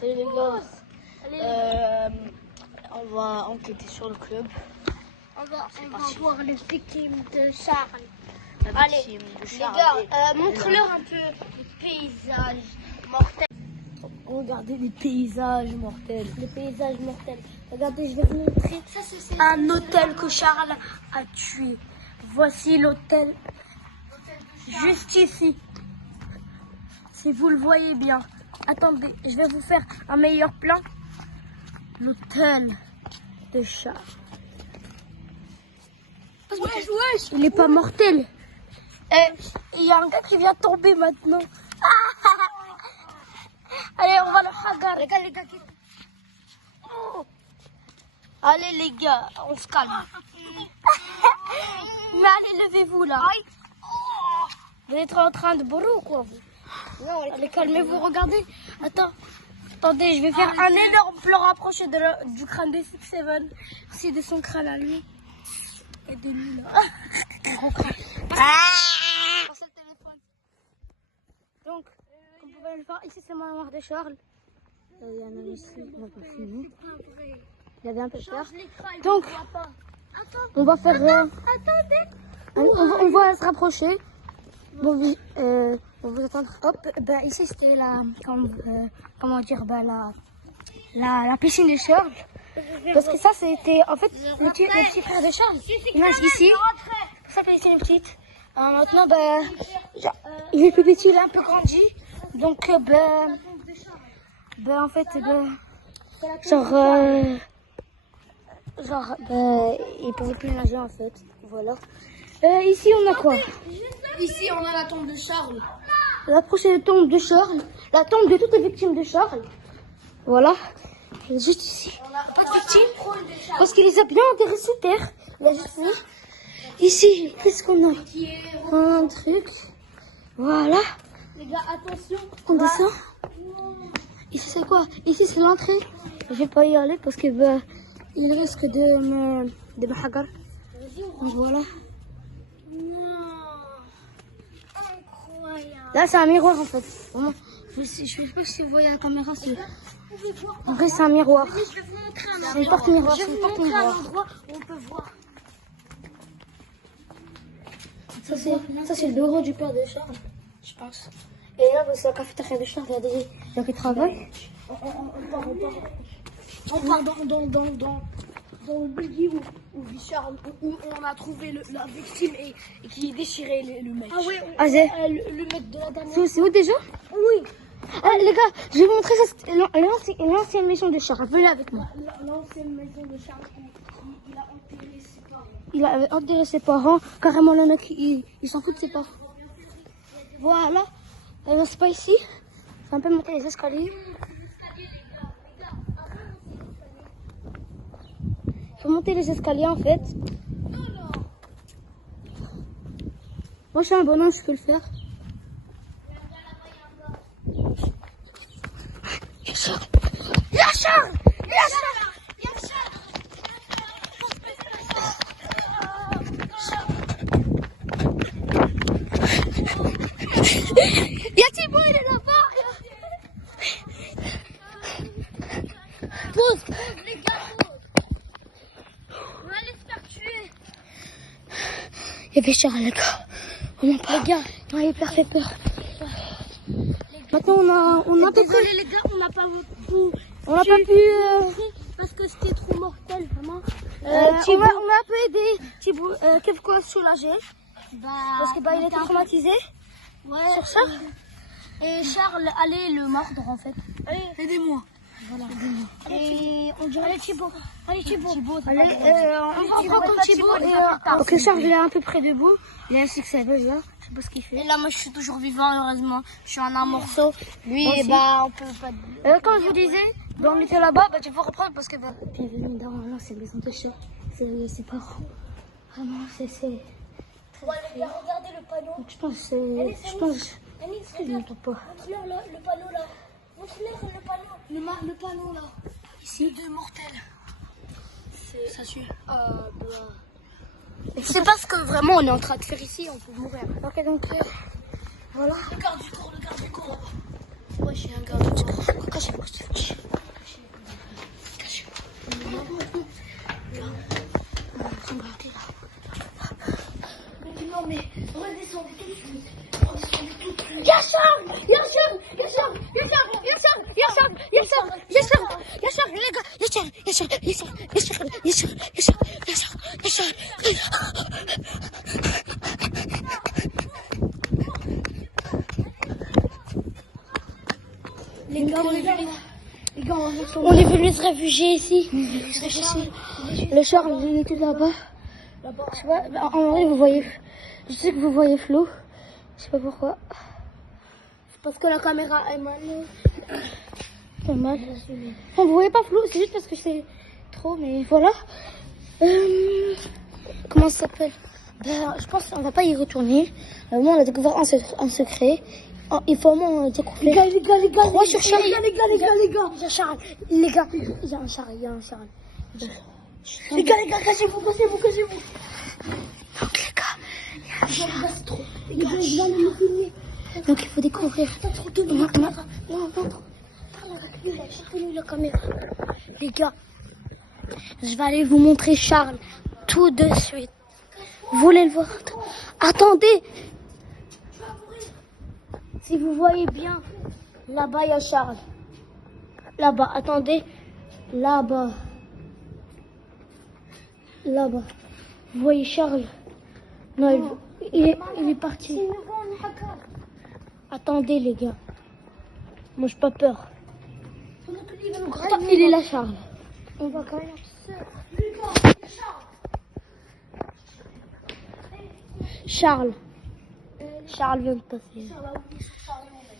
Salut les gars. On va enquêter sur le club. On va voir les victimes de Charles. La Allez, victime de les Charles gars, est montre-leur un peu les paysages mortels. Regardez les paysages mortels. Les paysages mortels. Regardez, je vais vous montrer un hôtel que Charles a tué. Voici l'hôtel. Juste ici. Si vous le voyez bien. Attendez, je vais vous faire un meilleur plan. L'hôtel de Charles. Wesh. Il est pas mortel. Et il y a un gars qui vient tomber maintenant. Allez, on va le hagar. Regarde les gars qui... Oh. Allez les gars, on se calme. Mais allez, levez-vous là. Vous êtes en train de bourrer ou quoi vous? Non, allez, calmez-vous, regardez. Attendez, je vais faire un énorme plan rapproché du crâne de 6-7. C'est de son crâne à lui. Et de lui là. Donc, comme vous pouvez le voir, ici c'est ma mère de Charles. Il y en a ici, on va pas filmer. Il avait un peu peur. Donc, on va faire... on va se rapprocher. Bon, on va vous attendre. Hop, ben ici c'était la... comment dire, ben la piscine de Charles. Parce que ça c'était en fait le petit frère de Charles. Il nage ici. C'est ça que ici une petite. Maintenant, ben, il est plus petit, il est un peu grandi. Donc, ben en fait, il pouvait plus nager en fait. Voilà. Ici, on a quoi? Ici, on a la tombe de Charles. La prochaine tombe de Charles. La tombe de toutes les victimes de Charles. Voilà. Juste ici. Pas de victimes. Parce qu'il les a bien enterrés sous terre. Il a juste mis. Ici, qu'est-ce qu'on a? Un truc. Voilà. Les gars, attention. On descend. Ici, c'est quoi? Ici, c'est l'entrée. Je vais pas y aller parce que il risque de me hagar. Donc voilà. Là, c'est un miroir en fait. Vraiment. Je sais pas si vous voyez à la caméra. En vrai, c'est un miroir. C'est une porte miroir. Je vais vous montrer un endroit où on peut voir. Ça, c'est le bureau du père de Charles, je pense. Et là, c'est la cafétéria de Charles. Il y a des gens qui travaillent. On part dans le buggy où vit Charles, où on a trouvé la victime et qui déchirait le mec. Ah oui, le mec de la dernière. C'est où déjà? Oui. Les gars, je vais vous montrer l'ancienne maison de Charles. Venez avec moi. L'ancienne maison de Charles, il a enterré ses parents. Il a enterré ses parents. Carrément, le mec, il s'en fout de ses parents. Voilà. C'est pas ici. Je vais un peu monter les escaliers. Il faut monter les escaliers en fait. Moi je suis un bonhomme, je peux le faire. Charles. Il y a Thibaut, il est là-bas. Pause. Les gars, on va aller se faire tuer. Il y avait Charles, les gars. Vraiment pas. Les gars, il a hyper fait peur. Maintenant, on a à peu près. Désolé les gars, on n'a pas pu. parce que c'était trop mortel, vraiment. On a un peu aidé Thibaut, quelquefois soulagé. Parce que il était traumatisé. Ouais. Sur ça. Et Charles allait le mordre en fait. Allez, aidez-moi. Voilà. Et on dirait Thibaut. Allez Thibaut. Allez, on prend comme Thibaut. Donc Charles il est un peu près debout. Il est ainsi que ça veut là. Je sais pas ce qu'il fait. Et là, moi, je suis toujours vivant, heureusement. Je suis en un morceau. Lui, on peut pas. Comme je vous disais, on était là-bas, tu peux reprendre parce que. Bienvenue dans l'ancienne maison de Charles. C'est ses parents. Vraiment, c'est. Ouais, les gars, regardez le panneau. Je pense que je n'entends pas. Montre-leur le panneau là. Montre-leur le panneau. Le panneau là. Ici, deux mortels. Ça tue. C'est parce que vraiment on est en train de faire ici, on peut mourir. Ok, donc voilà. Le garde du corps. Ouais, je suis un garde du corps. Les gars, on est venu se réfugier ici. Le Charles, il était là-bas. Je sais pas, en vrai, vous voyez, je sais que vous voyez flou. Je sais pas pourquoi. c'est parce que la caméra est mal. C'est mal. Enfin, vous voyez pas flou, c'est juste parce que c'est trop, mais voilà. Comment ça s'appelle? Ben, je pense qu'on va pas y retourner. Moi, on a découvert un secret. Il faut au moins découvrir. Les gars, Trois sur Charles. les gars. Il y a Charles. Les gars, il y a un Charles. Les gars, cachez-vous. Donc, les gars, il y a un Charles. Les gars, je viens de nous filmer. Donc, il faut découvrir. Non, la caméra. Les gars, je vais aller vous montrer Charles tout de suite. Vous voulez le voir? Attendez. Si vous voyez bien, là-bas, il y a Charles. Là-bas, attendez. Là-bas. Là-bas. Vous voyez Charles? Non, il est parti. Attendez, les gars. Moi, j'ai pas peur. Attends, il est là, Charles. On va quand même. Charles. Charles vient de passer.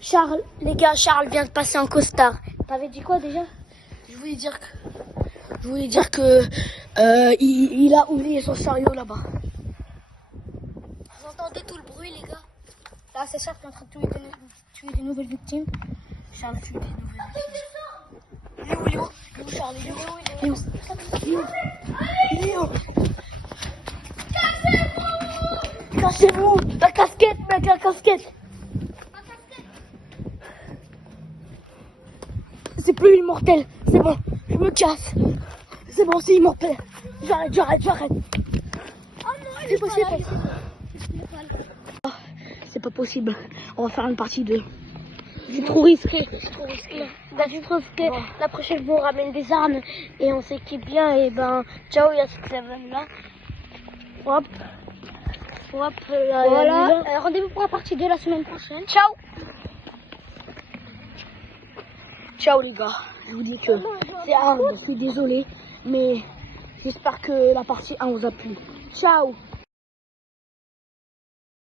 Charles, les gars, Charles vient de passer en costard. T'avais dit quoi déjà? Je voulais dire que il a oublié son chariot là-bas. Vous entendez tout le bruit, les gars? Là, c'est Charles qui est en train de tuer des nouvelles victimes. Charles tue des nouvelles victimes. Il est où Charles? Il est où? Cachez-vous! La casquette, mec, la casquette! C'est plus immortel, c'est bon, je me casse. C'est bon, c'est immortel. J'arrête. C'est possible. C'est pas possible. On va faire une partie 2. C'est trop risqué. Bah, je trouve que la prochaine fois, on ramène des armes et on s'équipe bien. Et ben, ciao, il y a cette level-là. Hop. Voilà. Rendez-vous pour la partie 2 la semaine prochaine. Ciao. Ciao les gars, je vous dis que c'est hard, je suis désolé, mais j'espère que la partie 1 vous a plu. Ciao.